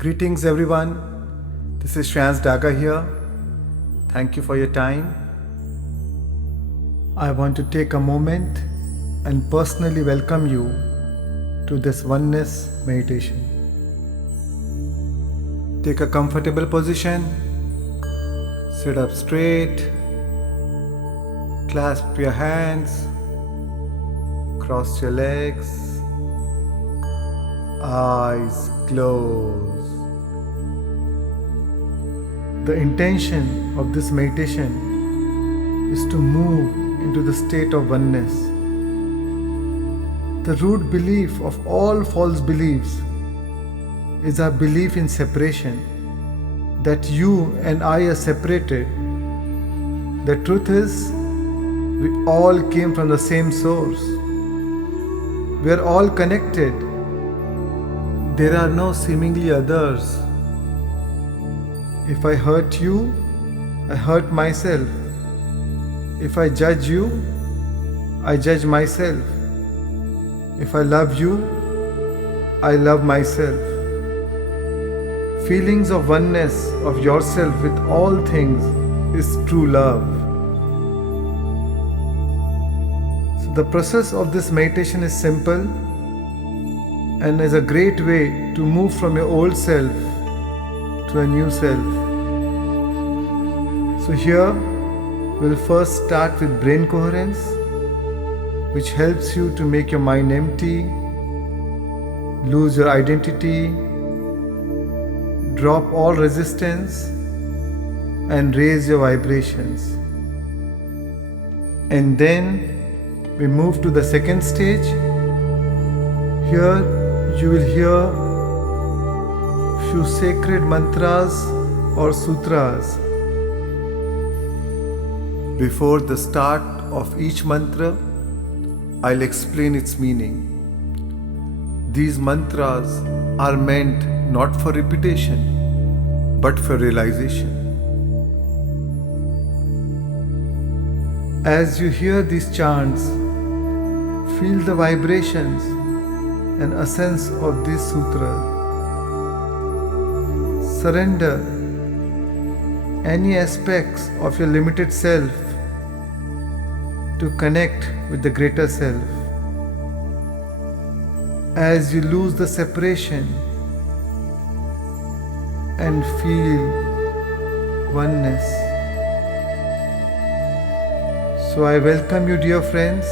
Greetings everyone. This is Shreyans Daga here. Thank you for your time. I want to take a moment and personally welcome you to this oneness meditation. Take a comfortable position. Sit up straight. Clasp your hands. Cross your legs. Eyes closed. The intention of this meditation is to move into the state of oneness. The root belief of all false beliefs is our belief in separation, that you and I are separated. The truth is, we all came from the same source. We are all connected. There are no seemingly others. If I hurt you, I hurt myself. If I judge you, I judge myself. If I love you, I love myself. Feelings of oneness of yourself with all things is true love. So the process of this meditation is simple and is a great way to move from your old self to a new self. So here we'll first start with brain coherence, which helps you to make your mind empty, lose your identity, drop all resistance, and raise your vibrations. And then we move to the second stage. Here you will hear few sacred mantras or sutras. Before the start of each mantra, I'll explain its meaning. These mantras are meant not for repetition, but for realization. As you hear these chants, feel the vibrations and essence of this sutra. Surrender any aspects of your limited self to connect with the greater self. As you lose the separation and feel oneness. So I welcome you, dear friends,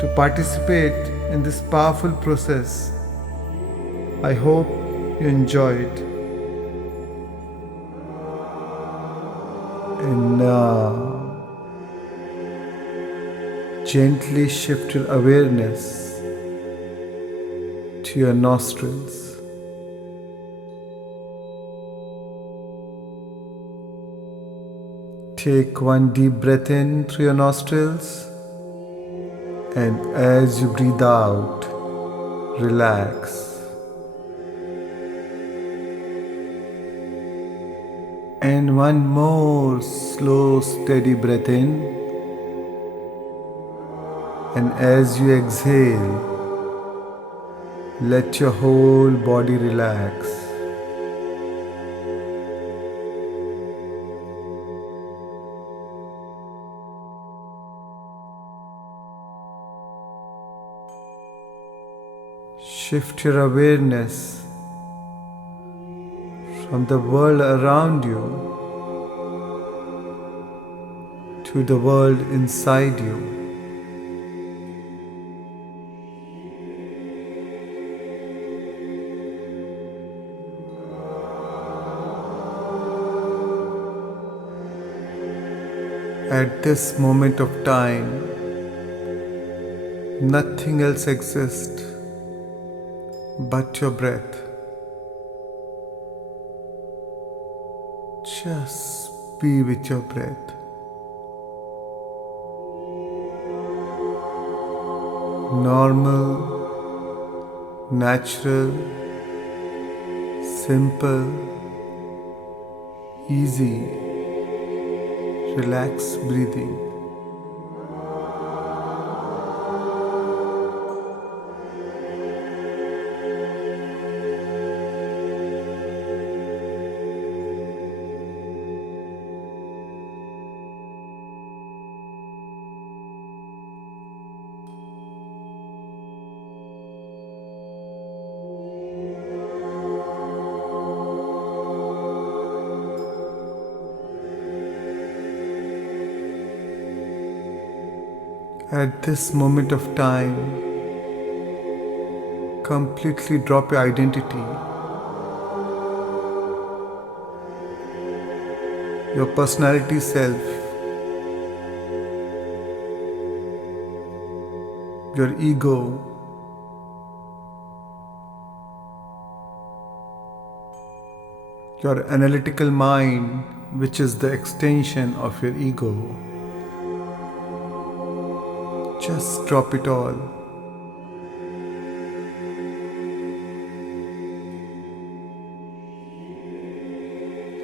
to participate in this powerful process. I hope you enjoy it. And now, gently shift your awareness to your nostrils. Take one deep breath in through your nostrils, and as you breathe out, relax. And one more slow, steady breath in, and as you exhale, let your whole body relax. Shift your awareness from the world around you to the world inside you. At this moment of time, nothing else exists but your breath. Just be with your breath. Normal, natural, simple, easy, relaxed breathing. At this moment of time, completely drop your identity, your personality self, your ego, your analytical mind, which is the extension of your ego. Just drop it all.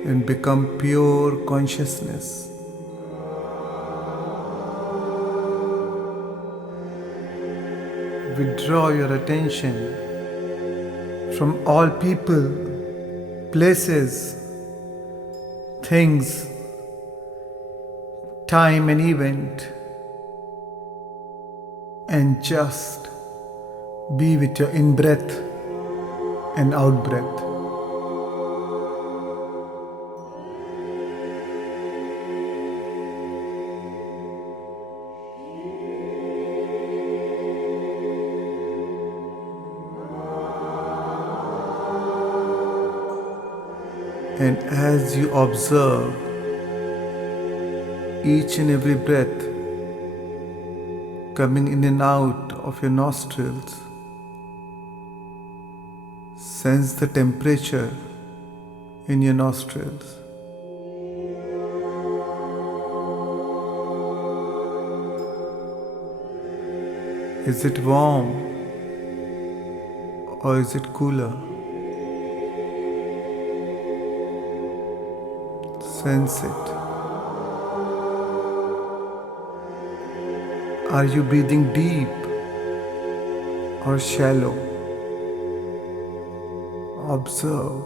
And become pure consciousness. Withdraw your attention from all people, places, things, time and event, and just be with your in-breath and out-breath. And as you observe each and every breath coming in and out of your nostrils, sense the temperature in your nostrils. Is it warm or is it cooler? Sense it. Are you breathing deep or shallow? Observe.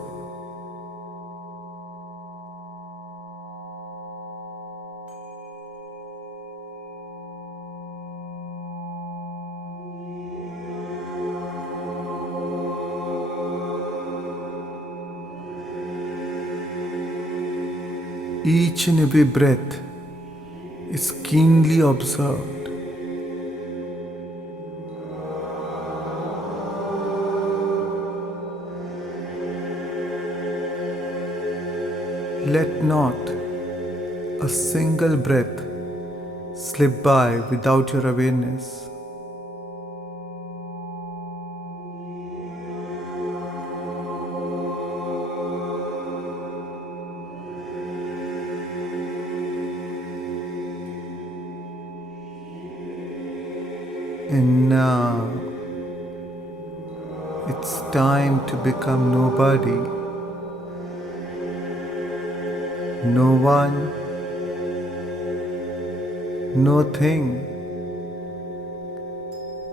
Each and every breath is keenly observed. Let not a single breath slip by without your awareness. And now it's time to become nobody. No one, no thing,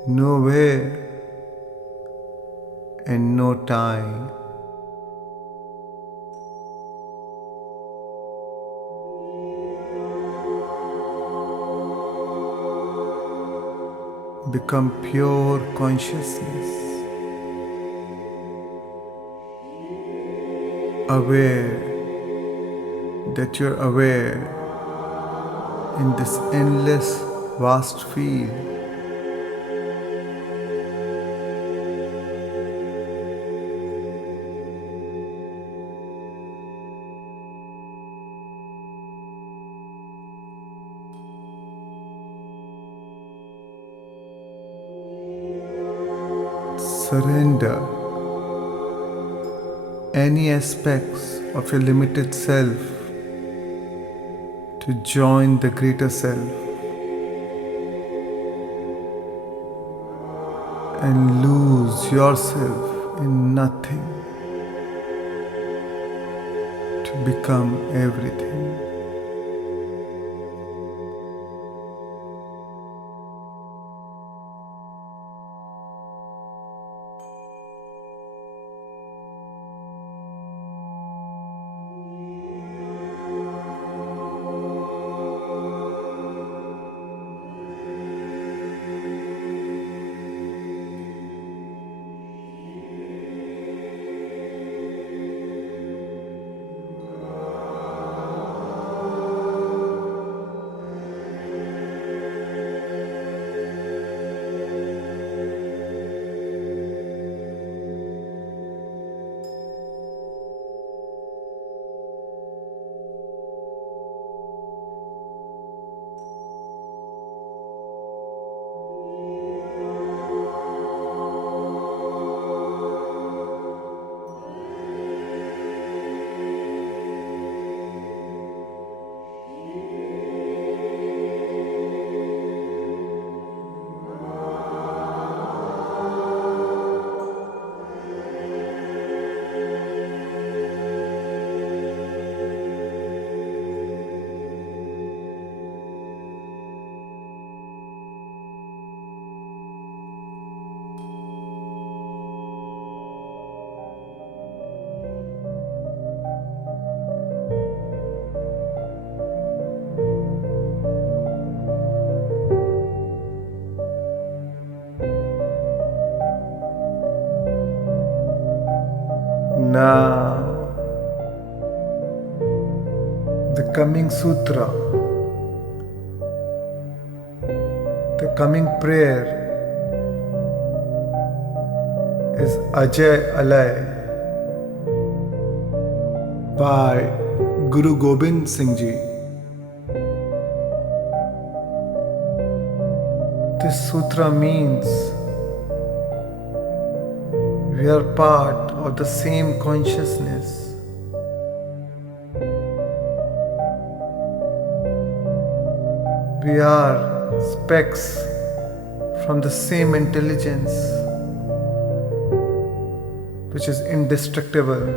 nowhere, and no time. Become pure consciousness, aware that you're aware in this endless, vast field. Surrender any aspects of your limited self to join the greater self and lose yourself in nothing to become everything. Now, the coming sutra, the coming prayer is Ajay Alay by Guru Gobind Singh Ji. This sutra means we are part of the same consciousness. We are specks from the same intelligence which is indestructible,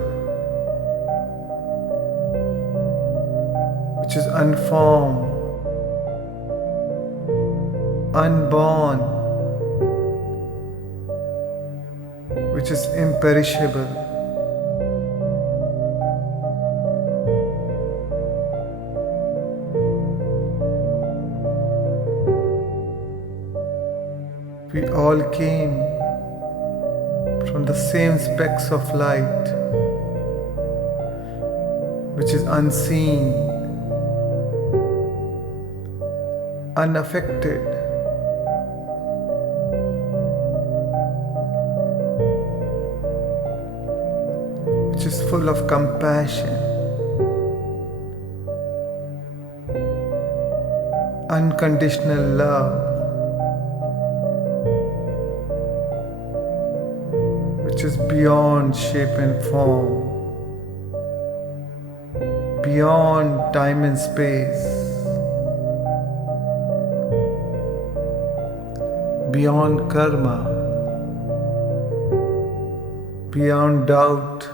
which is unformed, unborn, which is imperishable. We all came from the same specks of light, which is unseen, unaffected, which is full of compassion, unconditional love, which is beyond shape and form, beyond time and space, beyond karma, beyond doubt,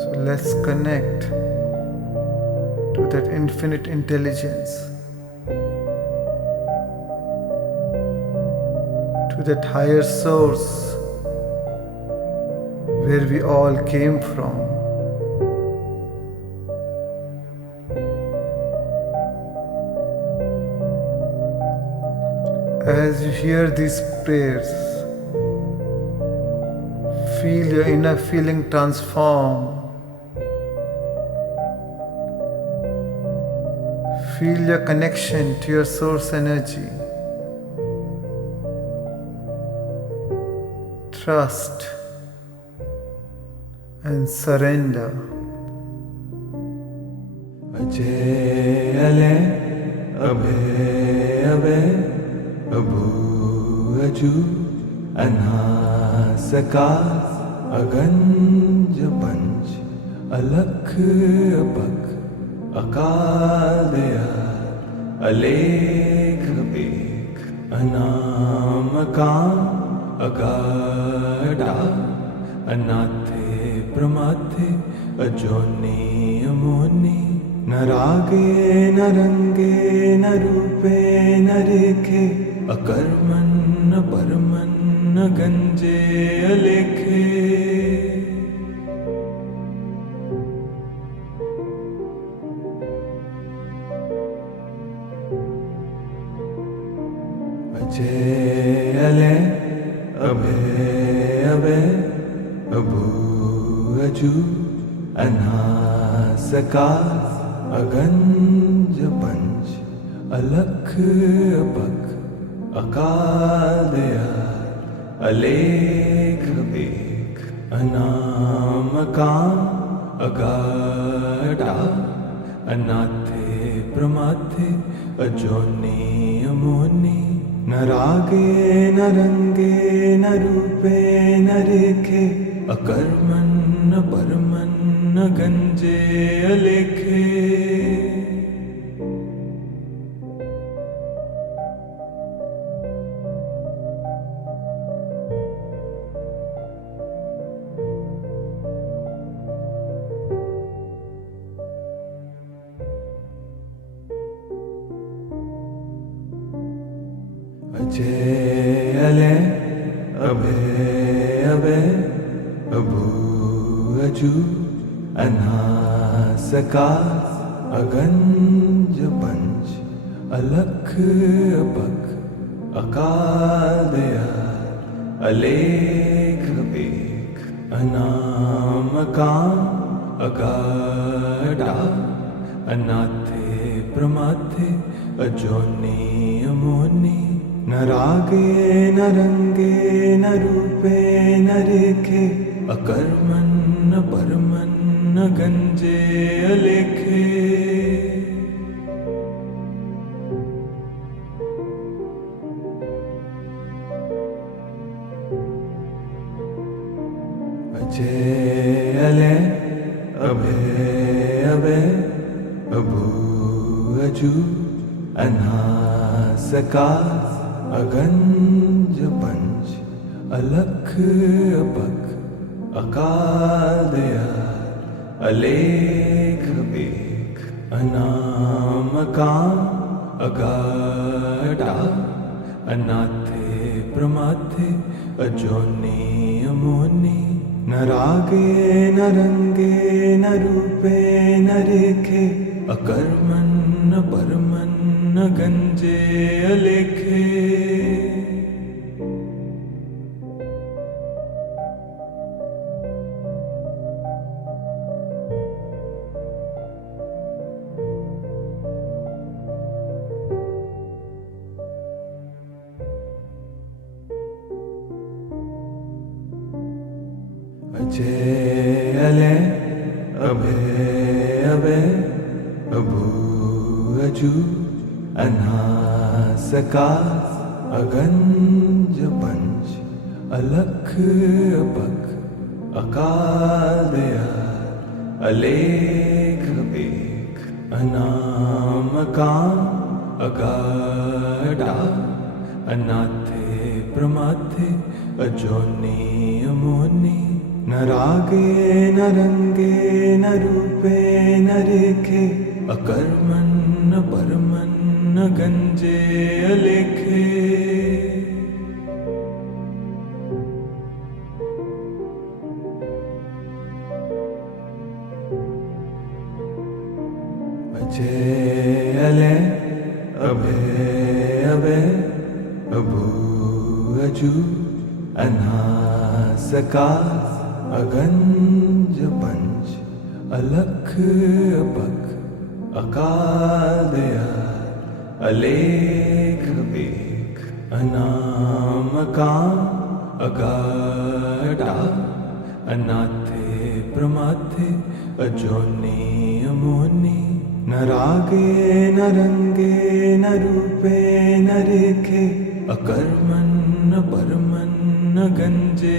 so let's connect to that infinite intelligence, to that higher source where we all came from. As you hear these prayers, feel your inner feeling transform. Feel your connection to your source energy. Trust and surrender. Ajay Alay, Abhay Abhay, Abhu Aju, Anha Sakas, Aganj Panch, Alakh Abak, Akal Dayal, Alekh Bek, Anam Agada, Anathe Pramathe, Ajoni Amoni, Narage Narange Narupe Nareke, Akarman Parman Ganje Alekhe. Ajay Alay, Abhay Abhay, Abhu Aju, Anha Sakas, Aganj Panch, Alakh Abak, Akal Dayal, Alekh Bek, Anam Agada, Anathe Pramathe, Ajoni Amoni, Narage Narange Narupe Nareke, Akarman Parman Ganje Alekhe. Ajay Alay, Abhay Abhay, Abhu Aju, Anha Sakas, Aganj Panch, Alakh Abak, अकाल दयाल अलेख बेख अनामकां अगाढा अनाथे प्रमाथे अजोनी अमोनी न रागे न रंगे न रूपे न रेखे अकर्मन न परमन न गंजे अलेखे अजय अले अभय अभय अभू अजू अनासकास अगंज पंच अलख अपख अकाल दयाल अलेख बेख अनामकां अगाढा अनाथे प्रमाथे अजोनी अमोनी न रागे न रंगे न रूपे न रेखे अकर्मन न परमन न गंजे अलेखे अजय अले अभय अभय अभू अजू अनासकास अगंज पंच अलख अपख अकाल दयाल अलेख बेख अनामकां अगाढा अनाथे प्रमाथे अजोनी अमोनी न रागे न रंगे न रूपे न रेखे अकर्मन न परमन न गंजे अलेखे अजय अले अभय अभय अभू अजू अनासकास अगंज पंच अलख अपख अकाल दयाल अलेख बेख अनामकां अगाढा अनाथे प्रमाथे अजोनी अमोनी न रागे न रंगे न रूपे न रेखे अकर्मन न परमन न गंजे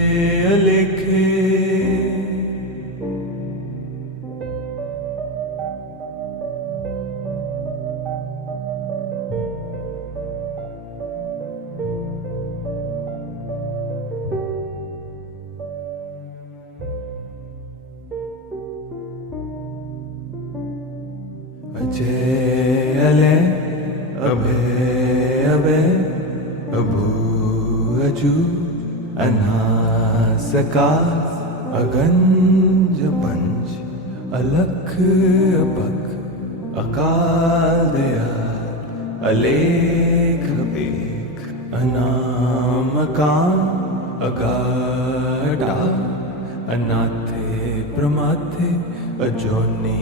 अलेखे अजय अले अभय अभय अभू अजू अनासकास अगंज पंच अलख अपख अकाल दयाल अलेख बेख अनामकां अगाढा अनाथे प्रमाथे अजोनी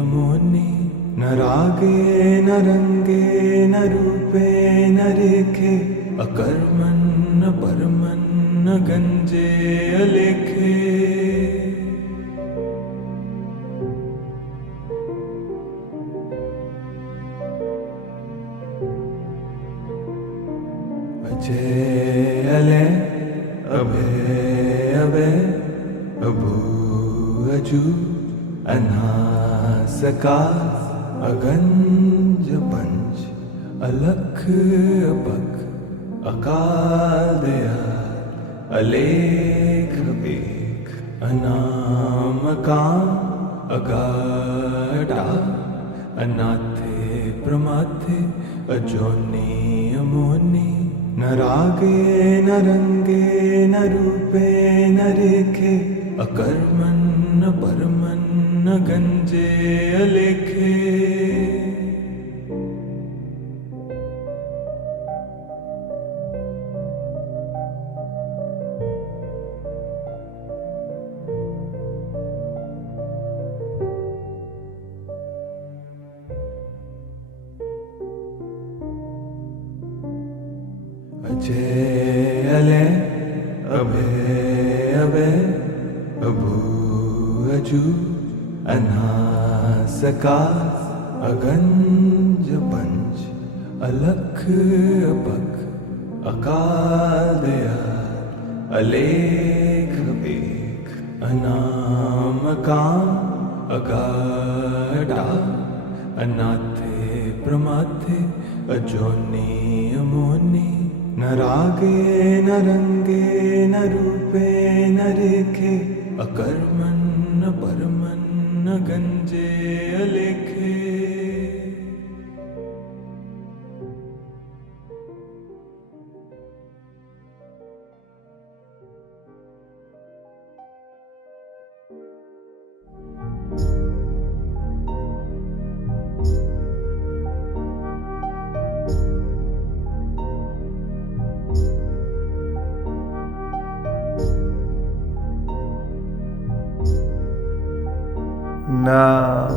अमोनी न रागे न रंगे न रूपे न रेखे अकर्मन न परमन न गंजे अलेखे अजय अले अभय अभय अभू अजू अनासकास अगंज पंच अलख अपख अकाल दयाल अलेख बेख अनामकां अगाढा अनाथे प्रमाथे अजोनी अमोनी न रागे न रंगे न रूपे न रेखे अकर्मन न परमन न गंजे अलेखे जय अले अभे अभे अभू अजू अनासकास अगंज पंच अलख अपख अकाल दयाल अलेख एक अनामकाम अगाढ़ा अनाथे प्रमाथे अजोनी अमोनी न रागे न रंगे न रूपे न रेखे अकर्मन न परमन न गंजे अलेखे। Now,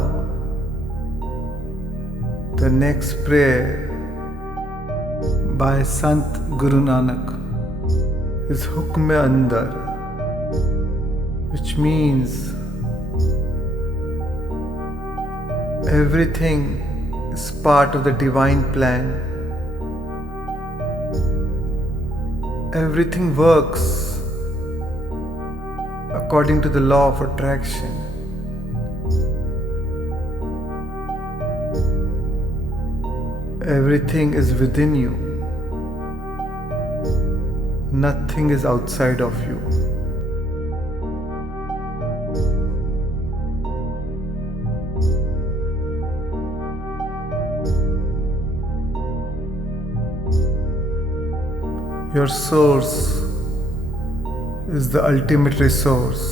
the next prayer by Sant Guru Nanak is Hukm Andar, which means everything is part of the divine plan. Everything works according to the law of attraction. Everything is within you. Nothing is outside of you. Your source is the ultimate resource.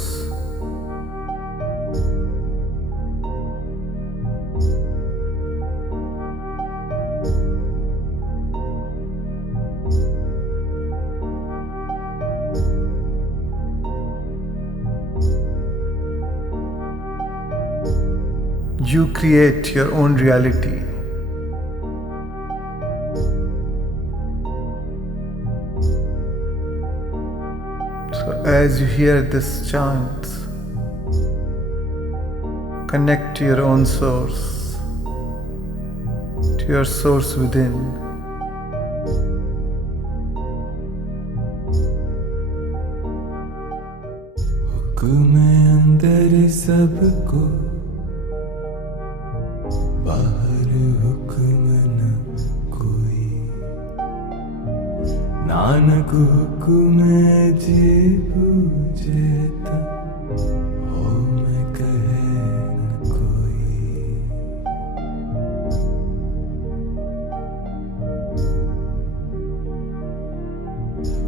You create your own reality. So as you hear this chant, connect to your own source, to your source within. हुक्म अंदर सबको बाहर हुक्म न कोई, नानक हुक्म जे बूझता हो मैं कहे न कोई।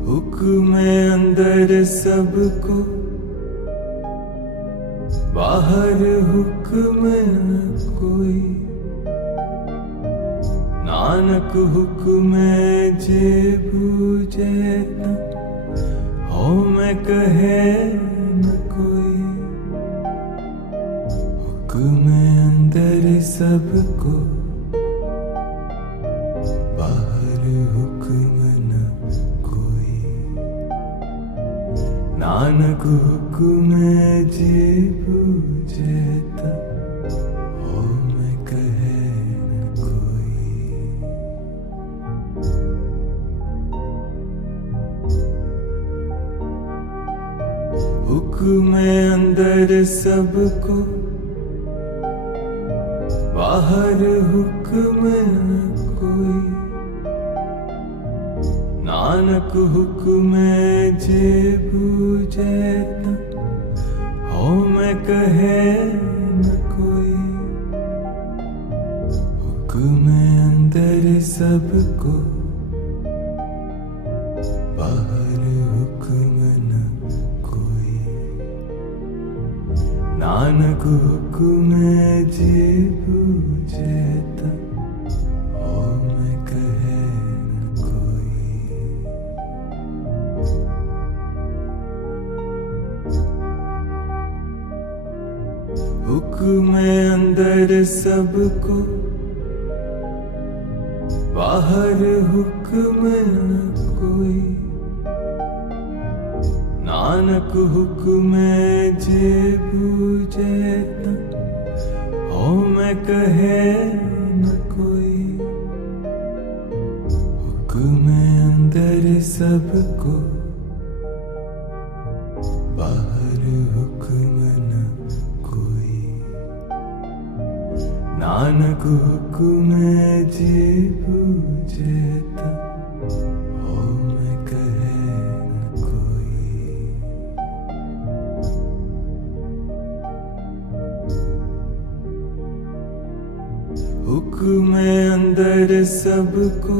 हुक्म अंदर सबको बाहर हुक्म न कोई, नानक हुक्म जे बूझता हो मैं कहे न कोई। हुक्म अंदर सबको बाहर हुक्म न कोई, नानक हुक्म जे बूझता हो मैं कहे न कोई। हुक्म अंदर सबको बाहर हुक्म न कोई, नानक हुक्म जे बूझता हो मैं कहे न कोई। हुक्म अंदर सबको बाहर हुक्म न कोई, नानक हुक्म जे बूझता हो मैं कहे न कोई। हुक्म अंदर सबको बाहर हुक्म न कोई, नानक हुक्म जे बूझे ता हो मैं कहे न कोई। हुक्म अंदर सबको, बाहर हुक्म न कोई। नानक हुक्म जे बूझे ता हो मैं कहे न कोई। हुक्म अंदर सबको,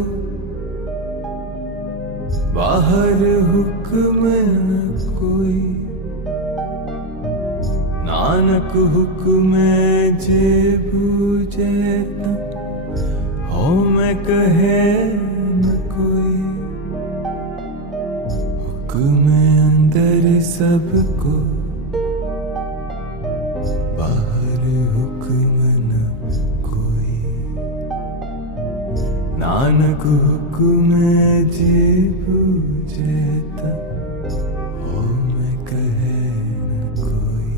बाहर हुक्म न कोई। नानक हुक्म जे बूझे ता हो मैं कहे न कोई। हुक्म अंदर सबको, बाहर हुक्म न कोई। नानक हुक्म जे बूझे ता हो मैं कहे न कोई।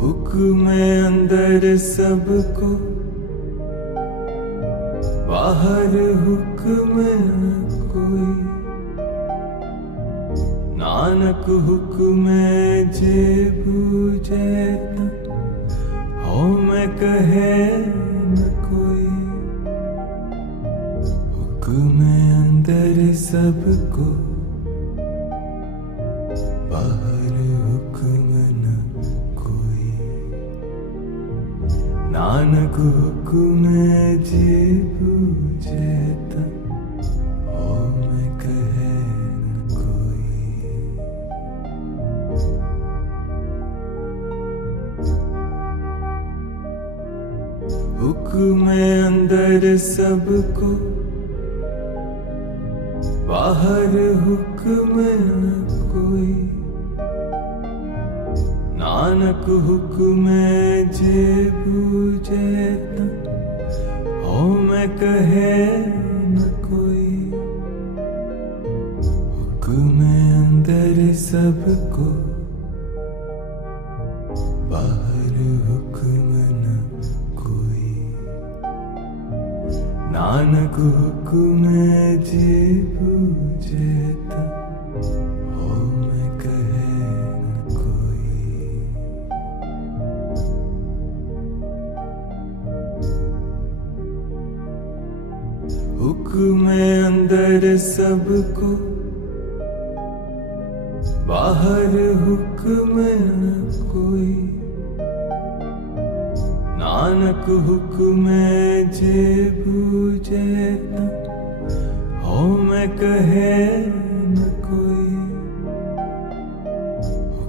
हुक्म अंदर सबको, बाहर हुक्म न कोई। नानक हुक्म जे बूझे ता हो मैं कहे न कोई। हुक्म अंदर सबको, बाहर हुक्म न कोई। नानक हुक्म जे बूझे ता हो मैं कहे न कोई। हुक्म अंदर सबको, बाहर हुक्म न कोई। नानक हुक्म जे बूझे ता हो मैं कहे न कोई। हुक्म अंदर सबको, बाहर हुक्म न कोई। नानक हुक्म जे बूझे ता हो मैं कहे न कोई। हुक्म अंदर सबको, बाहर हुक्म न कोई। नानक हुक्म जे बूझे ता हो मैं कहे न कोई।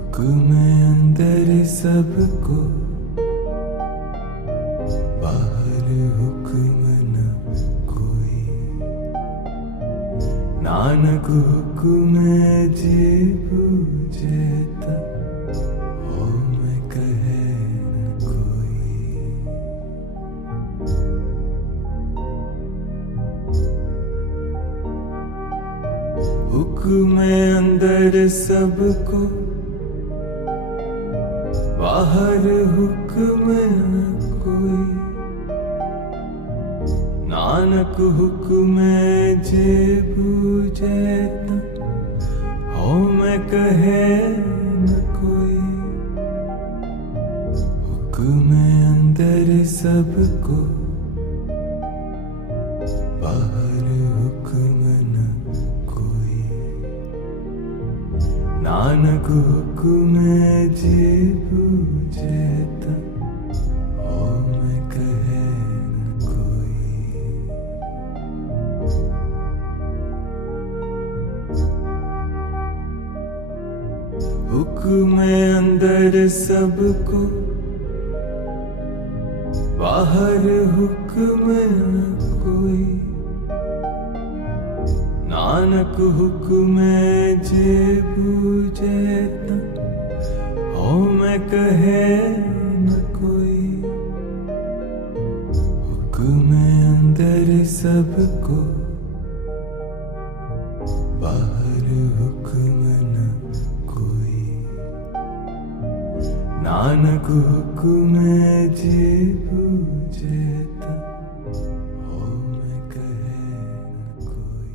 हुक्म अंदर सबको, बाहर हुक्म न कोई। नानक हुक्म जे बूझे ता हो मैं कहे न कोई। हुक्म अंदर सबको, बाहर हुक्म न कोई। नानक हुक्म जे बूझे ता हो मैं कहे न कोई। हुक्म अंदर सबको, बाहर हुक्म न कोई। नानक हुक्म जे बूझे ता हो मैं कहे न कोई। हुक्म अंदर सबको, बाहर हुक्म न कोई। नानक हुक्म जे बूझे ता हो हो मैं कहे न कोई, हुक्म अंदर सबको, बाहर हुक्म न कोई। नानक हुक्म जे बूझता, हो मैं कहे न कोई।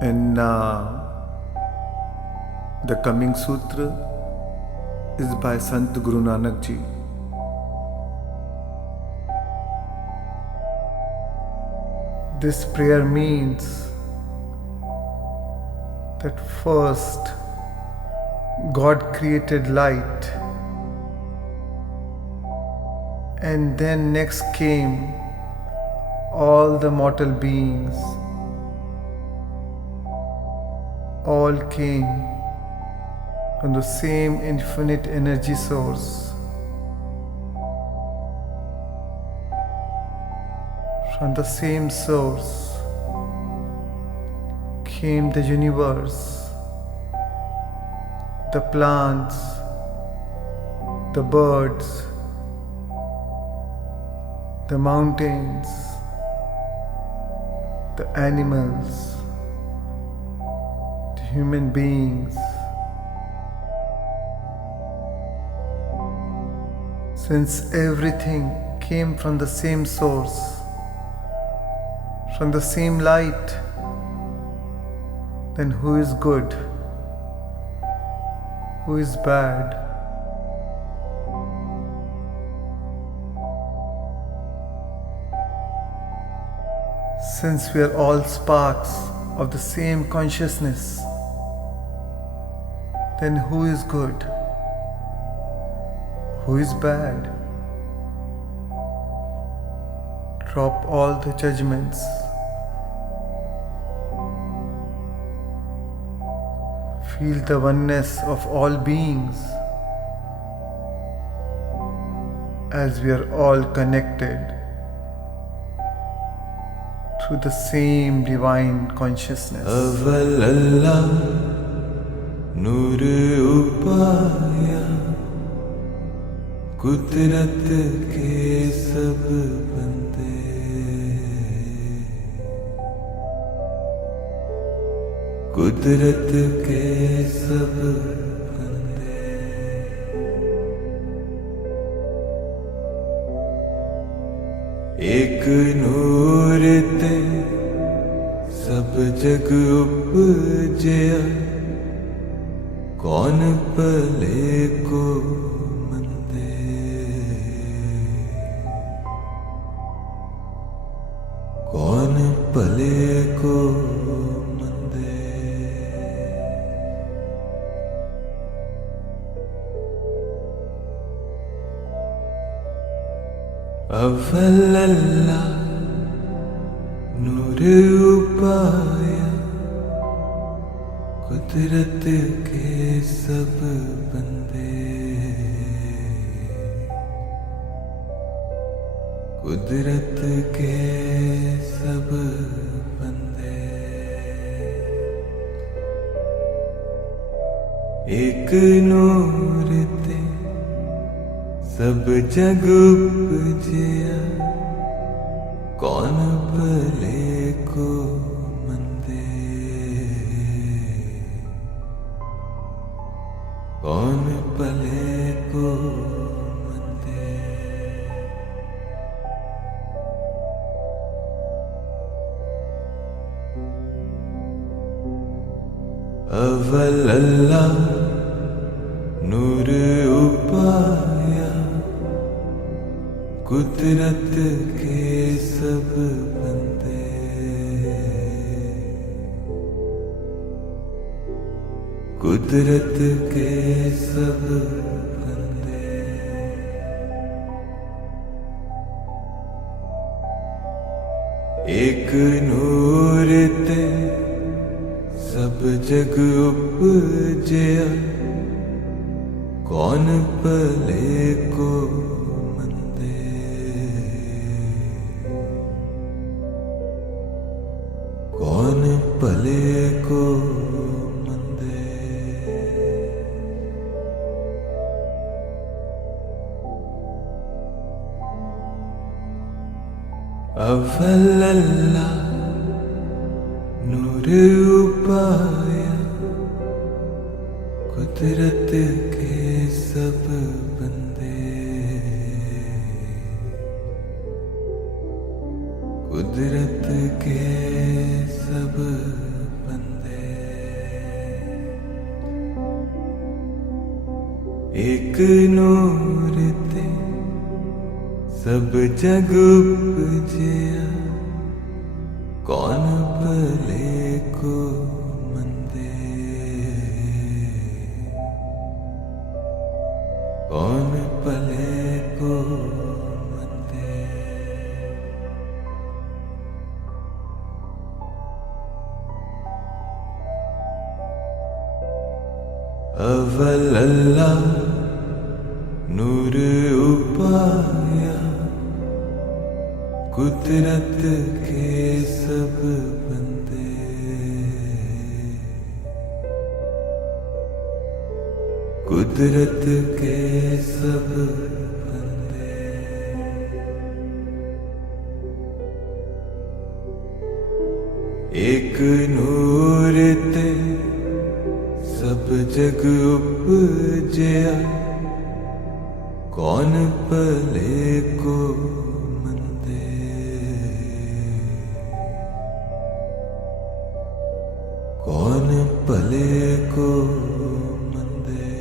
And now, the coming sutra is by Sant Guru Nanak Ji. This prayer means that first God created light, and then next came all the mortal beings. All came from the same infinite energy source. From the same source came the universe, the plants, the birds, the mountains, the animals, human beings. Since everything came from the same source, from the same light, then who is good? Who is bad? Since we are all sparks of the same consciousness, then who is good? Who is bad? Drop all the judgments. Feel the oneness of all beings, as we are all connected through the same divine consciousness. अव्वल अल्लाह नूर उपाया, कुदरत के सब बंदे। कुदरत के सब बंदे। एक नूर ते सब जग उपजया, कौन भले को मंदे। कौन भले को मंदे। अव्वल अल्लाह नूर उपाया, कुदरत के सब बंदे। कुदरत के सब बंदे। एक नूर ते सब जग उपजया, कौन भले को मंदे। कौन भले को मंदे। अव्वल अल्लाह नूर उपाया, कुदरत के सब बंदे। कुदरत के सब बंदे। एक नूर ते सब जग उपजया, कौन पले को मंदे, कौन पले को मंदे। अव्वल अल्लाह नूर उपाया, कुदरत के सब बंदे, कुदरत के सब बंदे। एक नूर ते सब जग उपजया, कौन भले को मंदे, कौन भले को मंदे। अव्वल अल्लाह नूर उपाया, कुदरत के सब बंदे, कुदरत के सब बंदे। एक नूर ते सब जग उपजया, कौन भले को मंदे, कौन भले को मंदे।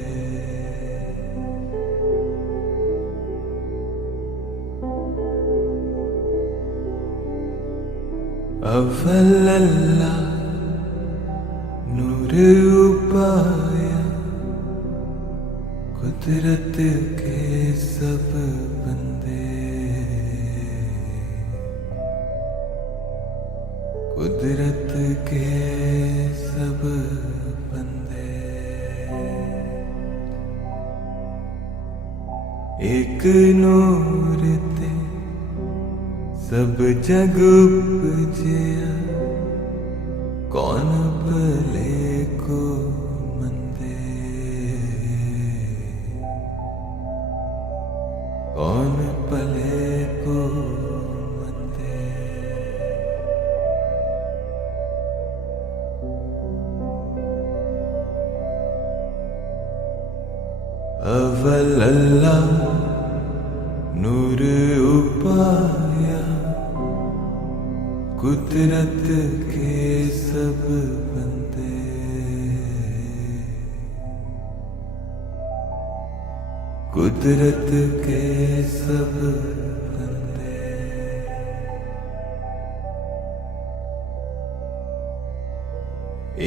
अव्वल अल्लाह नूर उपाया, कुदरत के सब बंदे, कुदरत के सब बंदे। एक नूर ते सब जग उपजया, कौन भले को मंदे, कौन भले को मंदे। अव्वल अल्लाह नूर उपाया, कुदरत के सब बंदे, कुदरत के सब बंदे।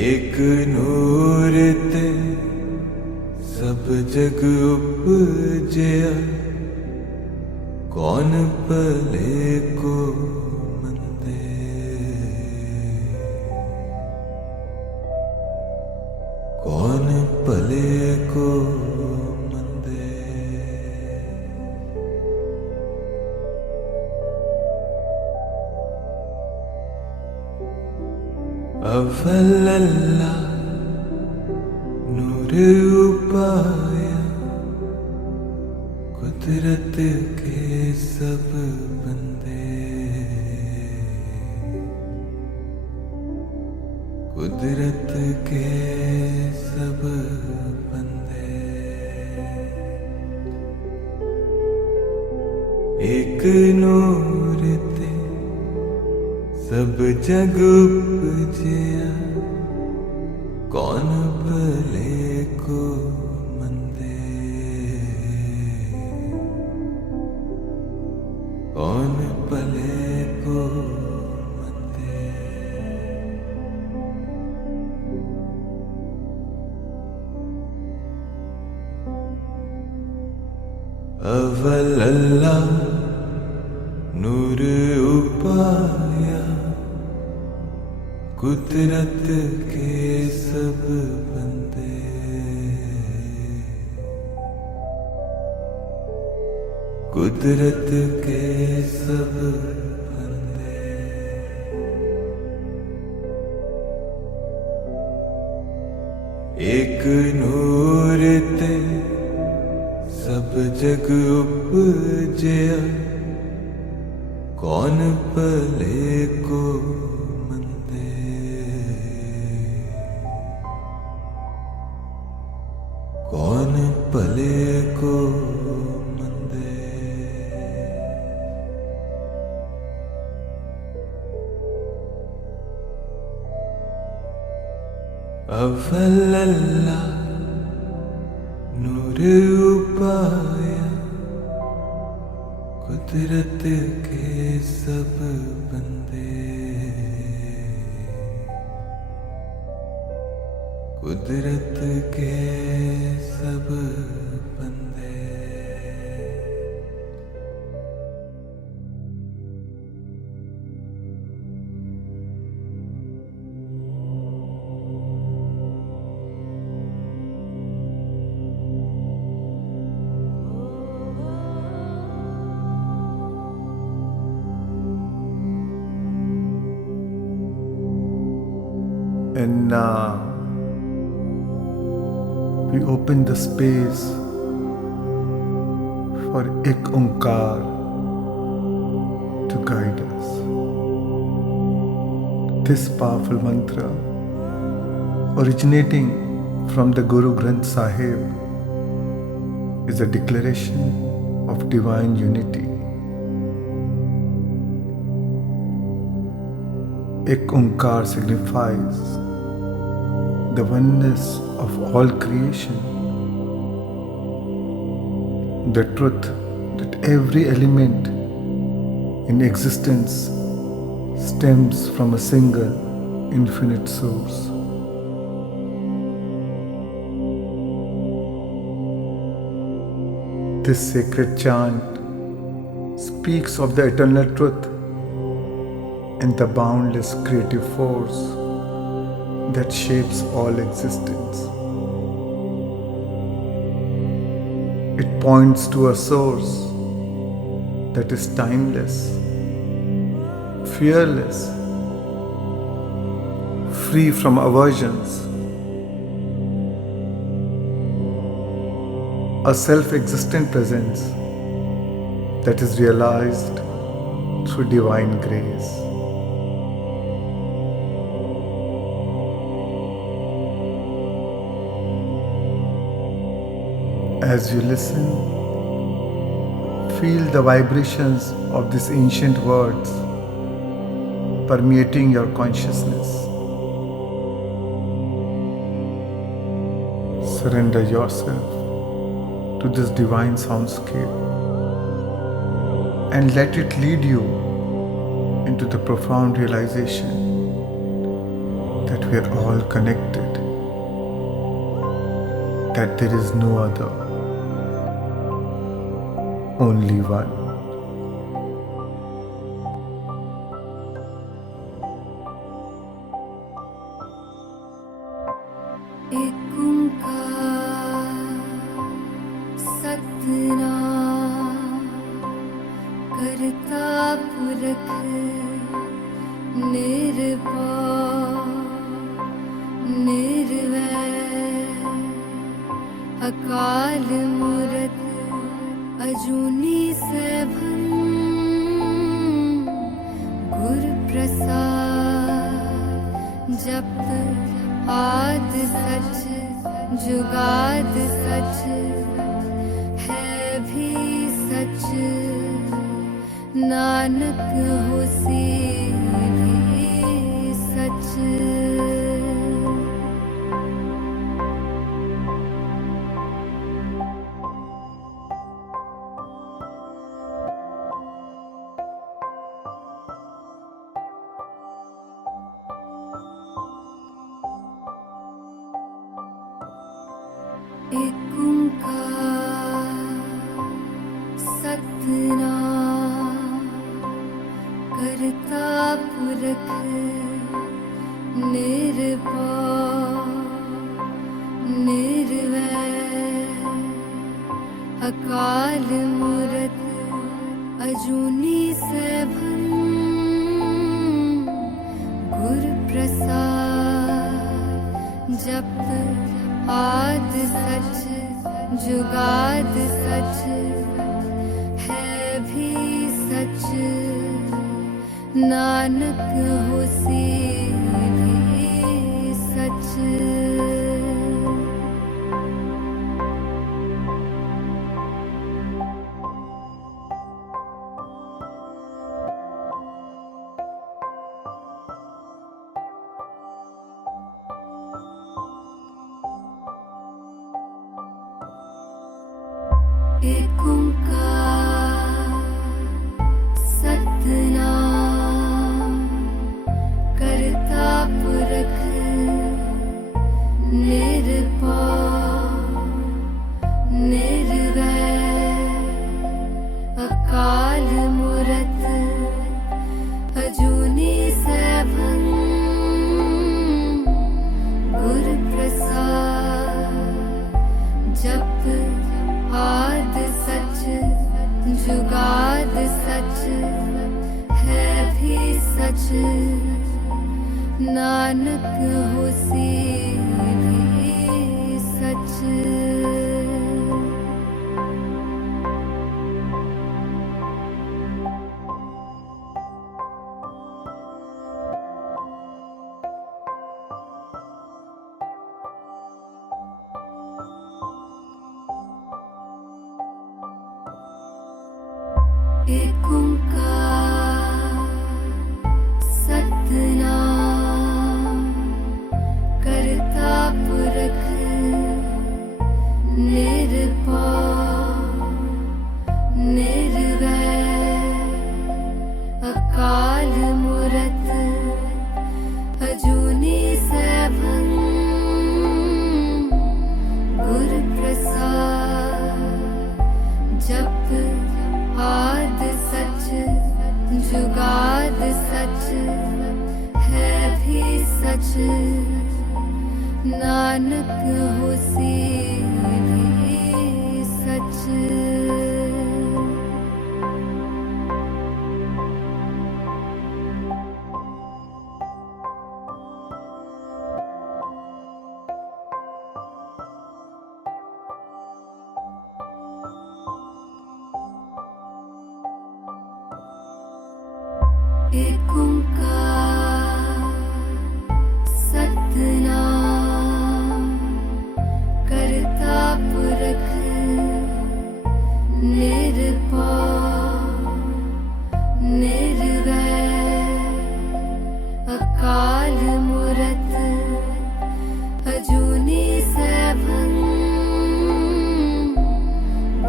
एक नूर ते सब जग उपजया, कौन भले को मंदे, कौन भले को मंदे। अव्वल अल्लाह नूर उपाया, कुदरत के सब बंदे, कुदरत के सब बंदे। एक नूर ते सब जग उपजया, कौन भले को मंदे, कौन भले को मंदे। अव्वल अल्लाह नूर उपाया, कुदरत के सब बंदे, कुदरत के सब बंदे, एक नूर ते सब जग उपजया, कौन भले को मंदे, कौन भले को मंदे। अव्वल अल्लाह नूर उपाया, कुदरत के सब बंदे, कुदरत के सब बंदे। And now we open the space for Ek Onkar to guide us. This powerful mantra, originating from the Guru Granth Sahib, is a declaration of divine unity. Ek Onkar signifies the oneness of all creation, the truth that every element in existence stems from a single infinite source. This sacred chant speaks of the eternal truth and the boundless creative force that shapes all existence. It points to a source that is timeless, fearless, free from aversions, a self-existent presence that is realized through divine grace. As you listen, feel the vibrations of these ancient words permeating your consciousness. Surrender yourself to this divine soundscape and let it lead you into the profound realization that we are all connected, that there is no other, only one. एक ओंकार सतनाम करता पुरख निर्भय निर्वैर अकाल मूरत अजूनी सैभं गुर प्रसाद जप आद सच जुगाद सच है भी सच नानक होसी भी सच। एक ओंकार सतनाम करता पुरख निर्भय निर्वैर अकाल मूरत अजूनी सैभं गुरु प्रसाद जप आद सच जुगाद सच है भी सच नानक होसी भी सच। एक ओंकार सतनाम करता पुरख निर्भय निर्वैर अकाल मूरत अजूनी सैभं गुरु प्रसाद जप आद सच जुगाद सच है भी सच नानक होसी भी सच। एक ओंकार सतनाम करता पुरख निर्भय निर्वैर अकाल मूरत अजूनी सैभं गुरु प्रसाद जप आद सच जुगाद सच है भी सच नानक होसी भी सच। एक ओंकार सतनाम करता पुरख निर्भय निर्वैर अकाल मूरत अजूनी सैभं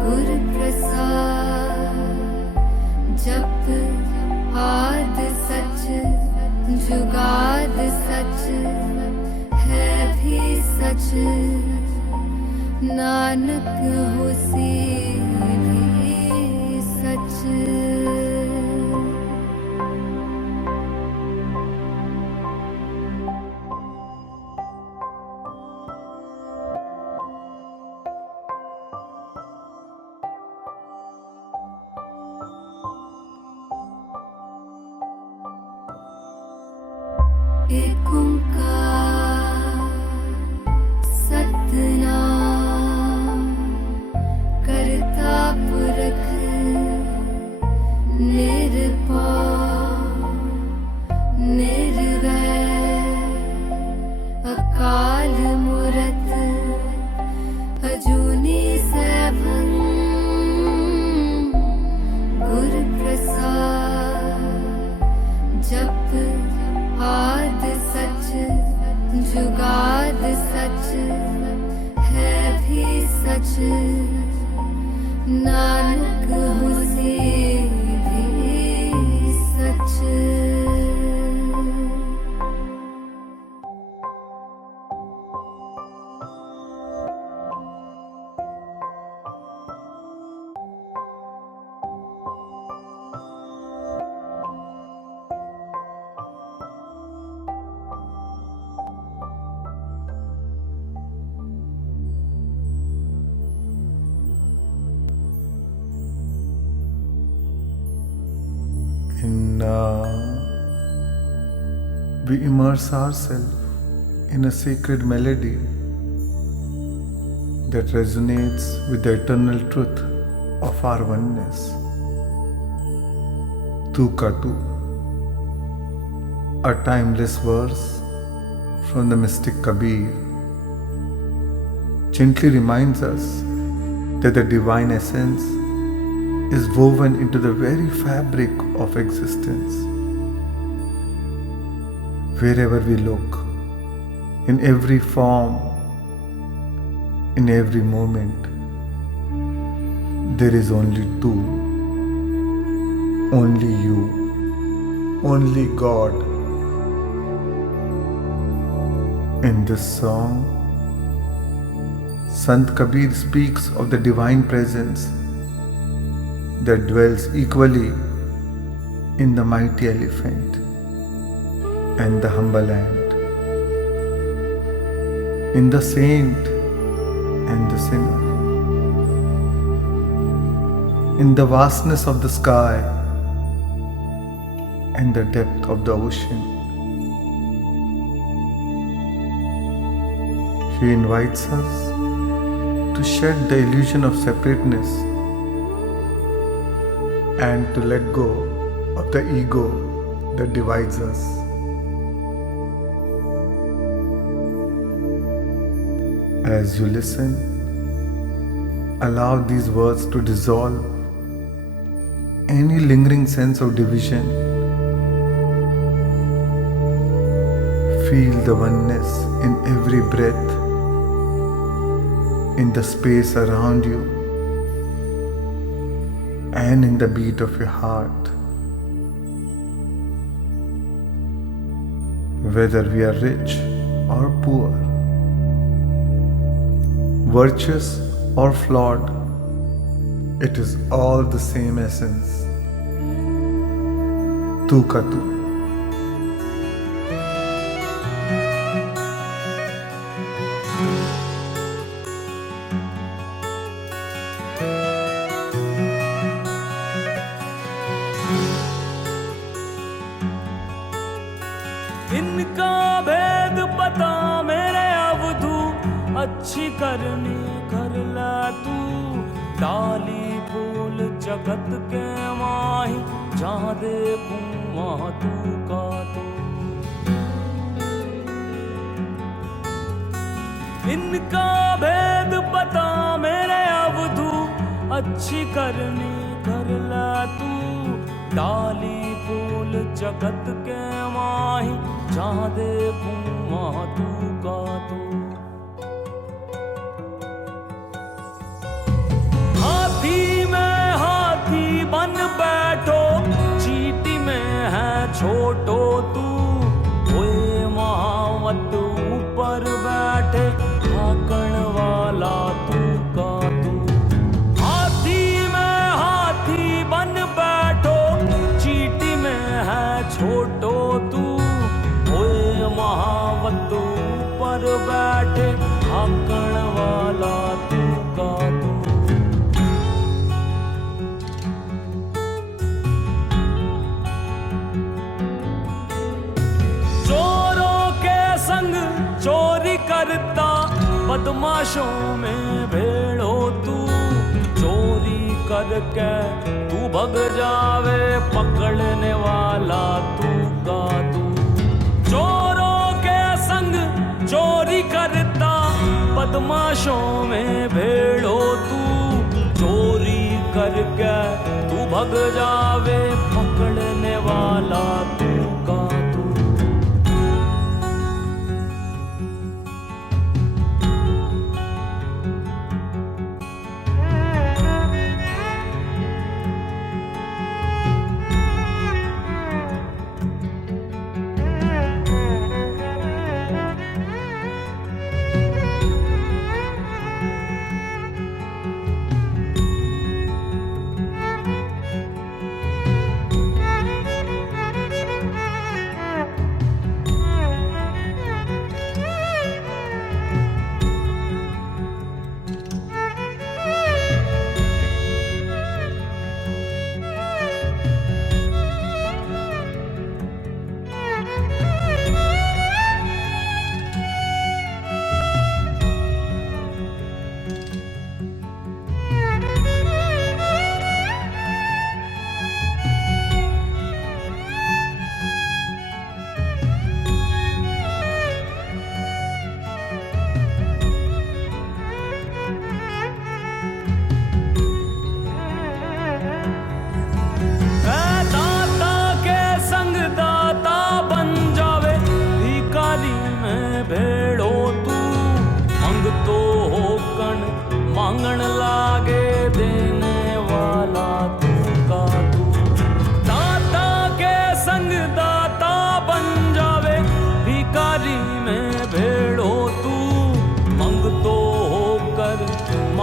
गुरु प्रसाद जप आद सच जुगाद सच है भी सच नानक होसी भी सच। एक ओंकार सतनाम करता पुरख निर्भय निर्वैर अकाल मूरत अजूनी सैभं गुरु प्रसाद जप आद सच जुगाद सच है भी सच नानक होसी भी सच। Now we immerse ourselves in a sacred melody that resonates with the eternal truth of our oneness. Tu Ka Tu, a timeless verse from the mystic Kabir, gently reminds us that the divine essence is woven into the very fabric of existence. Wherever we look, in every form, in every moment, there is only Tu, only you, only God. In this song, Sant Kabir speaks of the divine presence that dwells equally in the mighty elephant and the humble ant, in the saint and the sinner, in the vastness of the sky and the depth of the ocean. He invites us to shed the illusion of separateness and to let go of the ego that divides us. As you listen, allow these words to dissolve any lingering sense of division. Feel the oneness in every breath, in the space around you, and in the beat of your heart. Whether we are rich or poor, virtuous or flawed, it is all the same essence. Tu Ka Tu. इनका भेद पता मेरे अवधू, अच्छी करनी कर ला तू। डाली फूल जगत के माही, जहाँ देखूं वहाँ तू का तू। इनका भेद पता मेरे अवधू, अच्छी करनी कर ला तू। डाली फूल जगत के माही, जहाँ देखूं वहाँ तू का तू। हाथी में हाथी बन बैठो, चींटी में है छोटो तू। ओए महावत ऊपर बैठे, भागण वाला तू का तू। हाथी में हाथी बन बैठो, चींटी में है छोटो तू। ओए महावत ऊपर बैठे, भागण वाला तू का तू। चोरों के संग चोरी करता, बदमाशों में भेड़ो तू। चोरी करके तू भग जावे, पकड़ने वाला तू का तू। चोरों के संग चोरी करता, बदमाशों में भेड़ो तू। चोरी करके तू भग जावे, पकड़ने वाला तू का तू।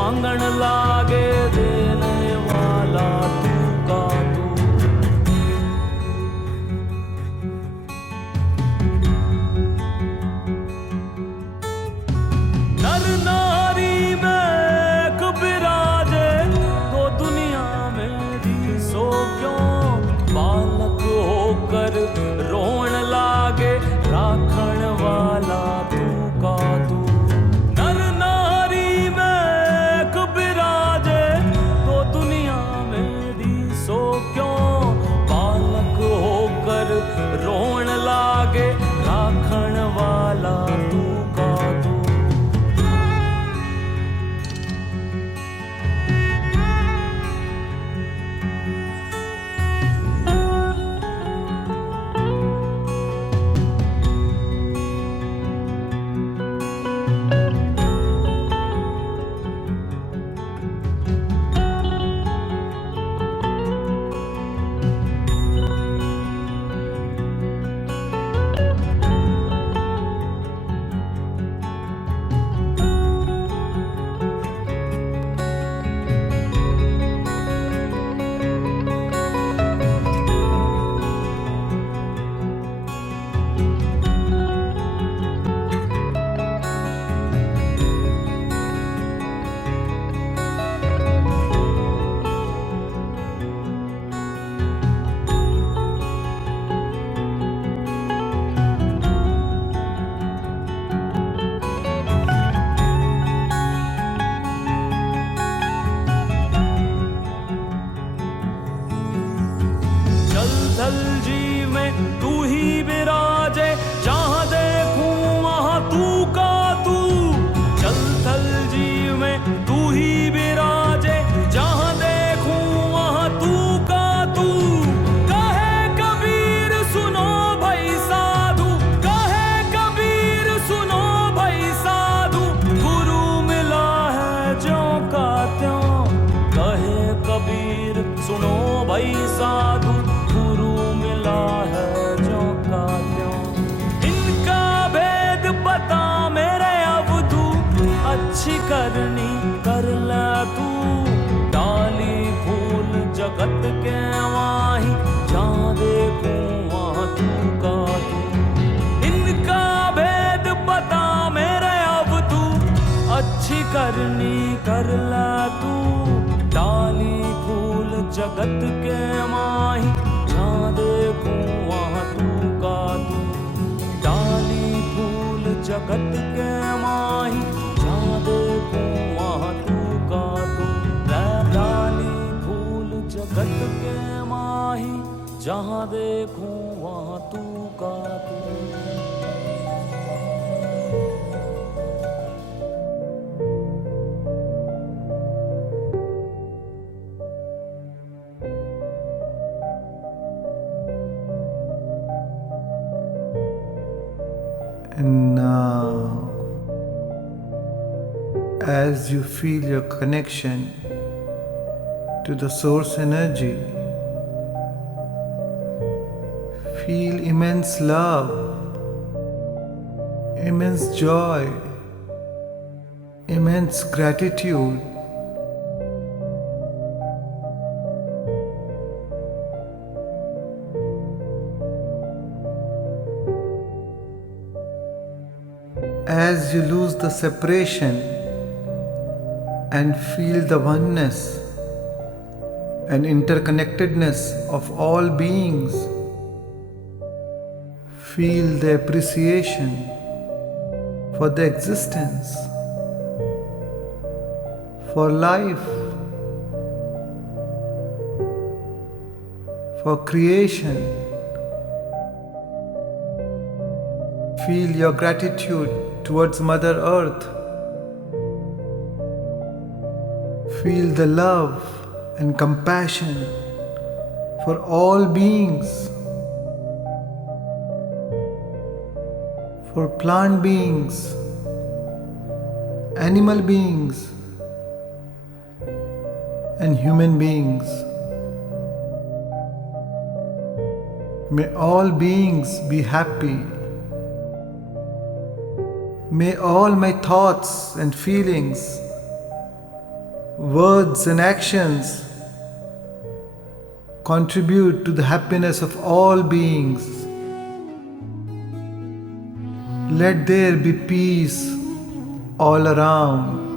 मांगण लागे देने वाला तू का तू। नर नारी में एक विराजे तो दुनिया में सो क्यों, बालक होकर रोण लागे राखण वाला तू का तू। नर नारी में एक विराजे तो दुनिया में सो क्यों, बालक होकर रोण लागे राखण वाला तू का तू। जल जी में तू ही विराजे, जहाँ देखूं वहाँ तू का तू। जल थल जी में तू ही विराजे, जहाँ देखूं वहाँ तू का तू। कहे कबीर सुनो भाई साधु, कहे कबीर सुनो भाई साधु, गुरु मिला है ज्यों का त्यों। कहे कबीर सुनो भाई साधु, गुरु मिला है ज्यों का त्यों। इनका भेद बता मेरे अवधू, अच्छी करनी कर ले तू। डाली फूल जगत के माही, जहाँ देखूं वहाँ तू का तू। इनका भेद बता मेरे अवधू, अच्छी करनी कर ले तू। डाली फूल जगत के माही, जहाँ देखूं वहाँ तू का तू। डाली फूल जगत के माही, जहाँ देखूं वहाँ तू का तू। डाली फूल जगत के माही, जहाँ देखूं वहाँ तू का तू। And now, as you feel your connection to the source energy, feel immense love, immense joy, immense gratitude. As you lose the separation and feel the oneness and interconnectedness of all beings, feel the appreciation for the existence, for life, for creation. Feel your gratitude towards Mother Earth. Feel the love and compassion for all beings, for plant beings, animal beings, and human beings. May all beings be happy. May all my thoughts and feelings words and actions contribute to the happiness of all beings. Let there be peace all around.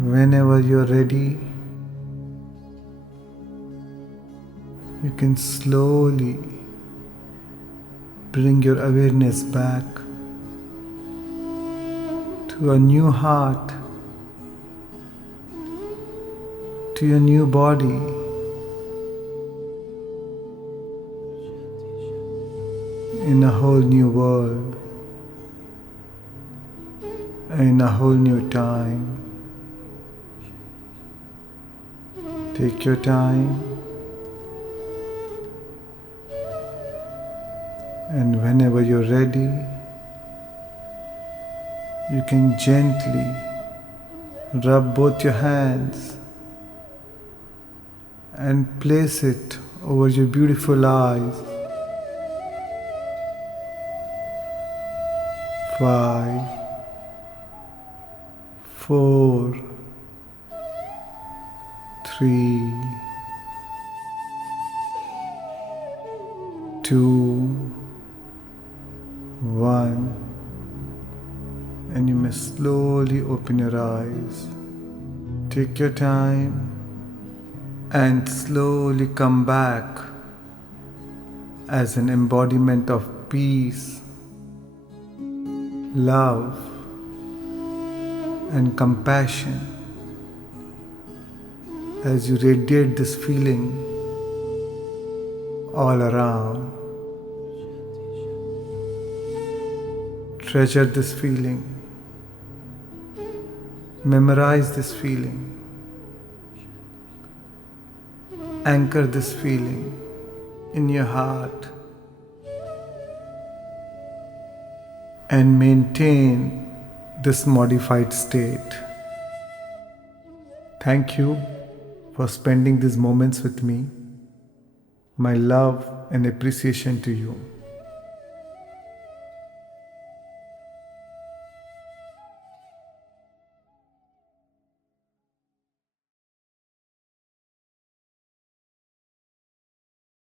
Whenever you're ready, you can slowly bring your awareness back to a new heart, to your new body, in a whole new world, in a whole new time. Take your time, and whenever you're ready, you can gently rub both your hands and place it over your beautiful eyes. 5, 4, 3, 2, 1. and you may slowly open your eyes. Take your time and slowly come back as an embodiment of peace, love, and compassion as you radiate this feeling all around. Treasure this feeling. Memorize this feeling. Anchor this feeling in your heart and maintain this modified state. Thank you for spending these moments with me. My love and appreciation to you.